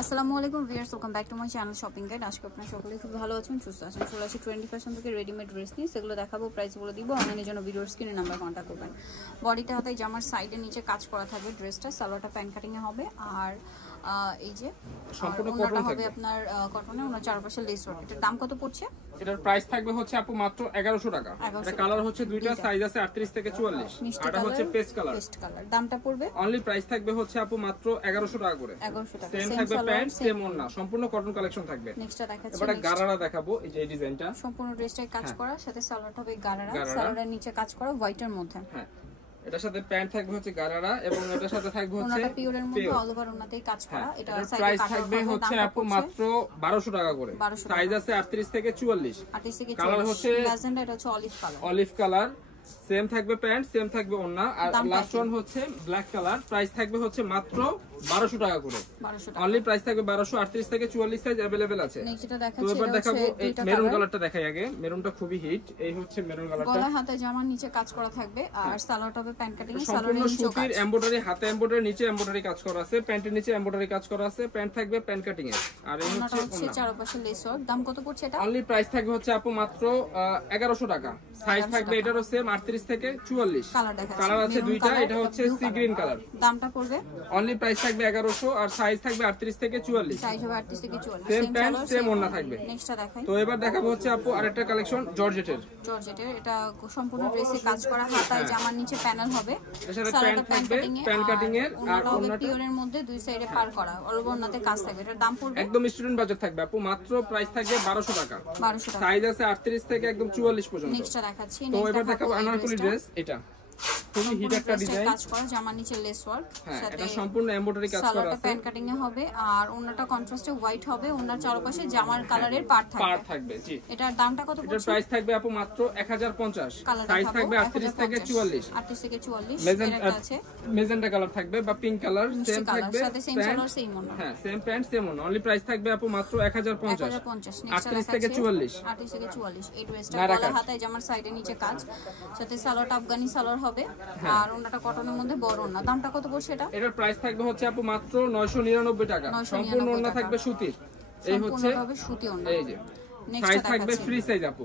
আসসালামু আলাইকুম viewers, welcome back to my channel shopping guide. আজকে আপনারা সকলেই খুব ভালো আছেন, সুস্থ আছেন। চলে আসি ট্রেন্ডি ফ্যাশন থেকে রেডিমেড ড্রেস নিয়ে, সেগুলো দেখাবো, প্রাইসগুলো দিব। অনলাইনের জন্য ভিডিওর স্ক্রিনে নাম্বার কন্ট্যাক্ট করবেন। বডিতে হাতে জামার সাইডে নিচে কাজ করা থাকবে ড্রেসটা, সালোয়ারটা প্যান্ট কাটিংয়ে হবে। আর এই যে সম্পূর্ণ কটন হবে আপনার কটনে, ওনার চারপাশে লেস ওয়ার্ক। এটার দাম কত পড়ছে? এটার প্রাইস থাকবে হচ্ছে আপু মাত্র 1100 টাকা। এটা কালার হচ্ছে দুইটা, সাইজ আছে 38 থেকে 44। এটা হচ্ছে পেস্ট কালার। দামটা পড়বে অনলি প্রাইস থাকবে হচ্ছে আপু মাত্র 1100 টাকা করে। 1100 টাকা। সেম থাকবে প্যান্ট, সেম ওড়না, সম্পূর্ণ কটন কালেকশন থাকবে। নেক্সটটা দেখাচ্ছি। এবারে গারারা দেখাবো। এই যে এই ডিজাইনটা সম্পূর্ণ ড্রেসটাই কাজ করা, সাথে সালোয়ারটা হবে গারারা, সালোয়ারের নিচে কাজ করা হোয়াইটের মধ্যে। হ্যাঁ, এটার সাথে প্যান্ট থাকবে হচ্ছে গারারা এবং এটার সাথে থাকবে হচ্ছে ওনাটা পিওরের মধ্যে অল ওভার ওনাতেই কাজ করা। এটা প্রাইস থাকবে হচ্ছে আপু মাত্র 1200 টাকা করে। সাইজ আছে 38 থেকে 44। 38 থেকে 44। কালার হচ্ছে ম্যাজেন্টা, এটা হচ্ছে olive colour. Olive colour, same থাকবে প্যান্ট, সেম থাকবে ওড়না। আর লাস্ট ওয়ান হচ্ছে ব্ল্যাক কালার। প্রাইস থাকবে হচ্ছে মাত্র 1200 টাকা করে। 1200 টাকা। অনলি প্রাইস থাকবে 1200। 38 থেকে 44 সাইজ अवेलेबल আছে। নেক্সটটা দেখাচ্ছি। তো এবার দেখাবো এই মেরুন কালারটা দেখাই আগে। মেরুনটা খুবই হিট। এই হচ্ছে মেরুন কালারটা। গলায় হাতে জামার নিচে কাজ করা থাকবে, আর সালোয়ারটা হবে প্যান্ট কাটিং। সম্পূর্ণ সুতির এমব্রয়ডারি, হাতে এমব্রয়ডারি, নিচে এমব্রয়ডারি কাজ করা আছে। প্যান্টের নিচে এমব্রয়ডারি কাজ করা আছে। প্যান্ট থাকবে প্যান্ট কাটিং এর। আর এই হচ্ছে ওড়না। চারপাশে লেস ওয়ার্ক। দাম কত পড়ছে এটা? অনলি প্রাইস থাকবে হচ্ছে আপু মাত্র 1100 টাকা। সাইজ থাকবে এটারও সেম 38 থেকে 44। কালার আছে দুইটা। এটা হচ্ছে সি গ্রিন কালার। দামটা পড়বে অনলি প্রাইস থাকবে 1100 আর সাইজ থাকবে 38 থেকে 44। সাইজ হবে 38 থেকে 44। সেম প্যান্ট, সেম ওড়না থাকবে। নেক্সটটা দেখাই। তো এবার দেখাবো হচ্ছে আপু আরেকটা কালেকশন জর্জেটের। এটা সম্পূর্ণ ড্রেসে কাজ করা, হাতায় জামার নিচে প্যানেল হবে। এর সাথে প্যান্ট থাকবে প্যান্ট কাটিং এর, আর ওড়নাটা পিওরের মধ্যে দুই সাইডে পার করা, অল ওভার ওড়নাতে কাজ থাকবে। এটার দাম পড়বে একদম স্টুডেন্ট বাজেট থাকবে আপু। মাত্র প্রাইস থাকবে 1200 টাকা। 1200 টাকা। সাইজ আছে 38 থেকে একদম 44 পর্যন্ত। নেক্সটটা দেখাচ্ছি। তো এবার দেখাবো আনারকলি ড্রেস। এটা খুবই হিট একটা ডিজাইন, কাজ করা, জামার নিচে লেস ওয়ার্ক, সাথে এটা সম্পূর্ণ এমব্রয়ডারি কাজ করা আছে। প্যান্ট কাটিং এ হবে, আর ওন্নাটা কন্ট্রাস্টে হোয়াইট হবে। ওন্নার চারপাশে জামার কালারের পার্ট থাকবে। জি। এটার দামটা কত পড়ছে? এটার প্রাইস থাকবে আপু মাত্র 1050। সাইজ থাকবে 38 থেকে 44। 38 থেকে 44। এটা আছে মেজেন্টা কালার থাকবে বা পিঙ্ক কালার, সেম থাকবে। সাথে সেম কালার, সেম ওন্না। হ্যাঁ, সেম প্যান্ট, সেম ওন্না। অনলি প্রাইস থাকবে আপু মাত্র 1050। 38 থেকে 44। 38 থেকে 44। এই ড্রেসটা গলা হাতায় জামার সাইডে নিচে কাজ, সাথে সালোয়ারটা আফগানি সালোয়ার হবে। আর ওন্নাটা কটনের মধ্যে বড় ওন্না। দামটা কত পড়ছে এটা? এটার প্রাইস থাকবে হচ্ছে আপু মাত্র 999 টাকা। সম্পূর্ণ ওন্না থাকবে সুতির। এই হচ্ছে সুতি ওন্না। এই যে সাইজ থাকবে ফ্রি সাইজ আপু।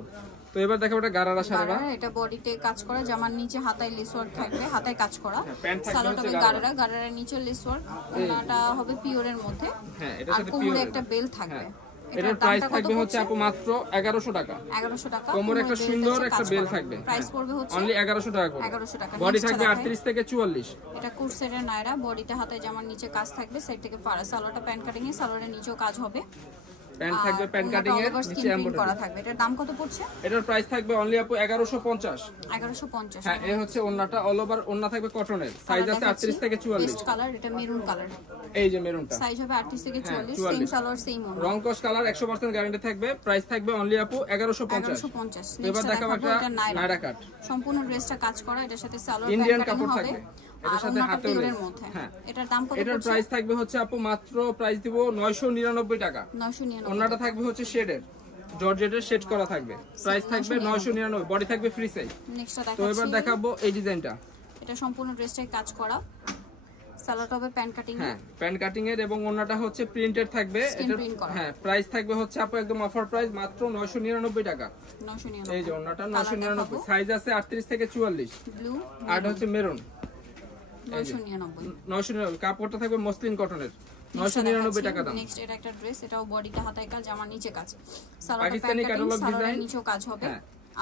তো এবার দেখো এটা গারারা সারারা। এটা বডিতে কাজ করা, জামার নিচে হাতায় লেস ওয়ার্ক থাকবে, হাতায় কাজ করা। সালোয়ারটা হবে গারারা, গারারার নিচে লেস ওয়ার্ক। ওন্নাটা হবে পিওরের মধ্যে। হ্যাঁ, এটার সাথে পিওর একটা বেল থাকবে। এটার প্রাইস থাকবে হচ্ছে আপু মাত্র 1100 টাকা। 1100 টাকা। কোমরে একটা সুন্দর একটা বেল থাকবে। প্রাইস পড়বে হচ্ছে অনলি 1100 টাকা করে। 1100 টাকা। বডি থাকবে 38 থেকে 44। এটা কুরসেটের নায়রা, বডিতে হাতে জামার নিচে কাজ থাকবে, সাইড থেকে পাড়া। সালোয়ারটা প্যান্ট কাটিং এ, সালোয়ারের নিচেও কাজ হবে। প্যান্ট থাকবে প্যান্ট কাটিং এর, নিচে এমব্রয়ডারি করা থাকবে। এটার দাম কত পড়ছে? এটার প্রাইস থাকবে অনলি আপু 1150। 1150। হ্যাঁ, এই হচ্ছে ওন্নাটা, অল ওভার ওন্না থাকবে কটনের। সাইজ আছে 38 থেকে 44। পেস্ট কালার, এটা মেরুন কালার। এই যে মেরুনটা, সাইজ হবে 38 থেকে 44। সেম সালোয়ার, সেম ওন্না। রং কস কালার 100% গ্যারান্টি থাকবে। প্রাইস থাকবে অনলি আপু 1150। এবার দেখাবো একটা নায়রা কাট। সম্পূর্ণ ড্রেসটা কাজ করা, এটার সাথে সালোয়ার ইন্ডিয়ান কাপড় থাকবে। এটার সাথে হাতেও লেস। হ্যাঁ, এটার দাম কত? এটার প্রাইস থাকবে হচ্ছে আপু মাত্র প্রাইস দিব 999 টাকা। 999। ওন্নাটা থাকবে হচ্ছে শেডের, জর্জেটের শেড করা থাকবে। প্রাইস থাকবে 999। বডি থাকবে ফ্রি সাইজ। নেক্সটটা দেখাচ্ছি। তো এবার দেখাবো এই ডিজাইনটা। এটা সম্পূর্ণ ড্রেসটাই কাজ করা, সালোয়ারটা হবে প্যান্ট কাটিং। হ্যাঁ, প্যান্ট কাটিং এর এবং ওন্নাটা হচ্ছে প্রিন্টেড থাকবে। এটা হ্যাঁ, প্রাইস থাকবে হচ্ছে আপু একদম অফার প্রাইস মাত্র 999 টাকা। 999। এই যে ওন্নাটা 999। সাইজ আছে 38 থেকে 44। ব্লু আর হচ্ছে মেরুন। 999। কাপড়টা থাকবে মসলিন কটনের। 999 টাকা দাম। নেক্সট এটা একটা ড্রেস, এটাও বডিটা হাতায় কাজ, জামার নিচে কাজ। সালোয়ারটা পাকিস্তানি ক্যাটালগ ডিজাইন, নিচেও কাজ হবে।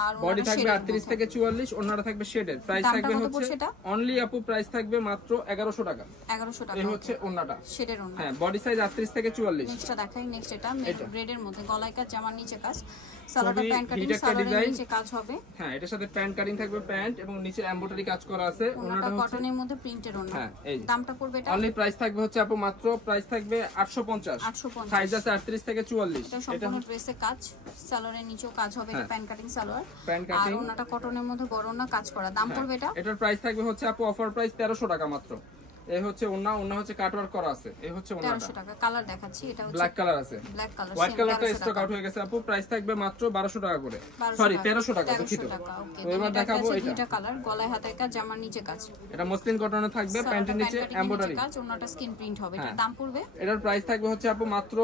আর বডি থাকবে 38 থেকে 44। ওন্নাটা থাকবে শেডের। প্রাইস থাকবে হচ্ছে অনলি আপু প্রাইস থাকবে মাত্র 1100 টাকা। 1100 টাকা। এই হচ্ছে ওন্নাটা, শেডের ওন্না। হ্যাঁ, বডি সাইজ 38 থেকে 44। নেক্সটটা দেখাই। নেক্সট এটা রেডের মধ্যে, গলায় কাজ, জামার নিচে কাজ। সালোয়ারটা প্যান্ট কাটিং, সালোয়ারের নিচে কাজ হবে। হ্যাঁ, এটার সাথে প্যান্ট কাটিং থাকবে, প্যান্ট এবং নিচে এমব্রয়ডারি কাজ করা আছে। ওন্নাটা কটনের মধ্যে প্রিন্টেড ওন্না। হ্যাঁ, এই দামটা পড়বে এটা? অনলি প্রাইস থাকবে হচ্ছে আপু মাত্র প্রাইস থাকবে 850। সাইজ আছে 38 থেকে 44। এটা সম্পূর্ণ ড্রেসে কাজ, সালোয়ারের নিচেও কাজ হবে। এটা pant cutting salwar, pant cutting. ওন্নাটা কটনের মধ্যে বড় ওন্না কাজ করা। দাম পড়বে এটা? এটার প্রাইস থাকবে হচ্ছে আপু অফার প্রাইস 1300 টাকা মাত্র। এই হচ্ছে ওন্না, ওন্না হচ্ছে কাট ওয়ার্ক করা আছে। এই হচ্ছে ওন্নাটা 1300 টাকা। কালার দেখাচ্ছি, এটা হচ্ছে ব্ল্যাক কালার আছে, ব্ল্যাক কালার, হোয়াইট কালারটা স্টক আউট হয়ে গেছে আপু। প্রাইস থাকবে মাত্র 1200 টাকা করে, সরি 1300 টাকা, দুঃখিত। তো এবার দেখাবো এটা কালার, গলায় হাতে কাজ, জামার নিচে কাজ। এটা মসলিন কটনে থাকবে, প্যান্টের নিচে এমব্রয়ডারি কাজ, ওন্নাটা স্কিন প্রিন্ট হবে। এটার দাম পড়বে, এটার প্রাইস থাকবে হচ্ছে আপু মাত্র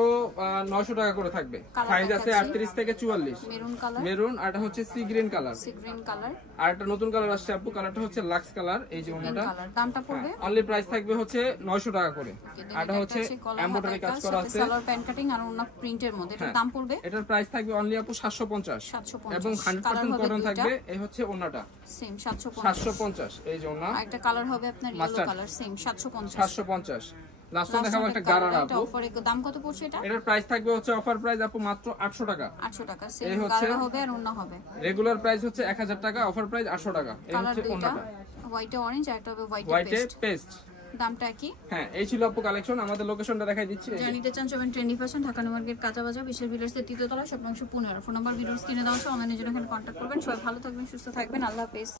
900 টাকা করে থাকবে। সাইজ আছে 38 থেকে 44, মেরুন কালার, মেরুন। আর এটা হচ্ছে sea green colour, sea green colour. আর একটা নতুন কালার আসছে আপু, কালারটা হচ্ছে লাক্স কালার। এই যে ওন্নাটা কালার, দামটা পড়বে অনলি প্রাইস থাকবে হচ্ছে 900 টাকা করে। আর এটা হচ্ছে এমব্রয়ডারি কাজ করা আছে, সালোয়ার প্যান্ট কাটিং আর ওন্না প্রিন্টের মধ্যে। এটার দাম পড়বে, এটার প্রাইস থাকবে অনলি আপু 750 এবং 100% কটন থাকবে। এই হচ্ছে ওন্নাটা সেম 750। এই যে ওন্না, একটা কালার হবে আপনার yellow colour, same 750। 750। Last one দেখাবো একটা গারারা আপু। অফারে দাম কত পড়ছে এটা? এটার প্রাইস থাকবে হচ্ছে অফার প্রাইস আপু মাত্র 800 টাকা। 800 টাকা, সেম গারারা হবে আর ওন্না হবে। রেগুলার প্রাইস হচ্ছে 1000 টাকা, অফার প্রাইস 800 টাকা। এই হচ্ছে ওন্নাটা, হোয়াইটে অরেঞ্জ, আর একটা হবে হোয়াইটে পেস্ট। দামটা কি? হ্যাঁ, এই ছিল আপু কালেকশন। আমাদের লোকেশনটা দেখাই দিচ্ছি। জানিতে চান 720 ফ্যাশন, ঢাকা নিউ মার্কেট, কাঁচা বাজার, বিশেষ ভিলেজের 3য় তলা, শপ নং 15। ফোন নাম্বার ভিডিওস কিনে দেওয়া আছে, অনলাইনে জন্য এখানে কন্ট্যাক্ট করবেন। সবাই ভালো থাকবেন, সুস্থ থাকবেন, আল্লাহ হাফেজ।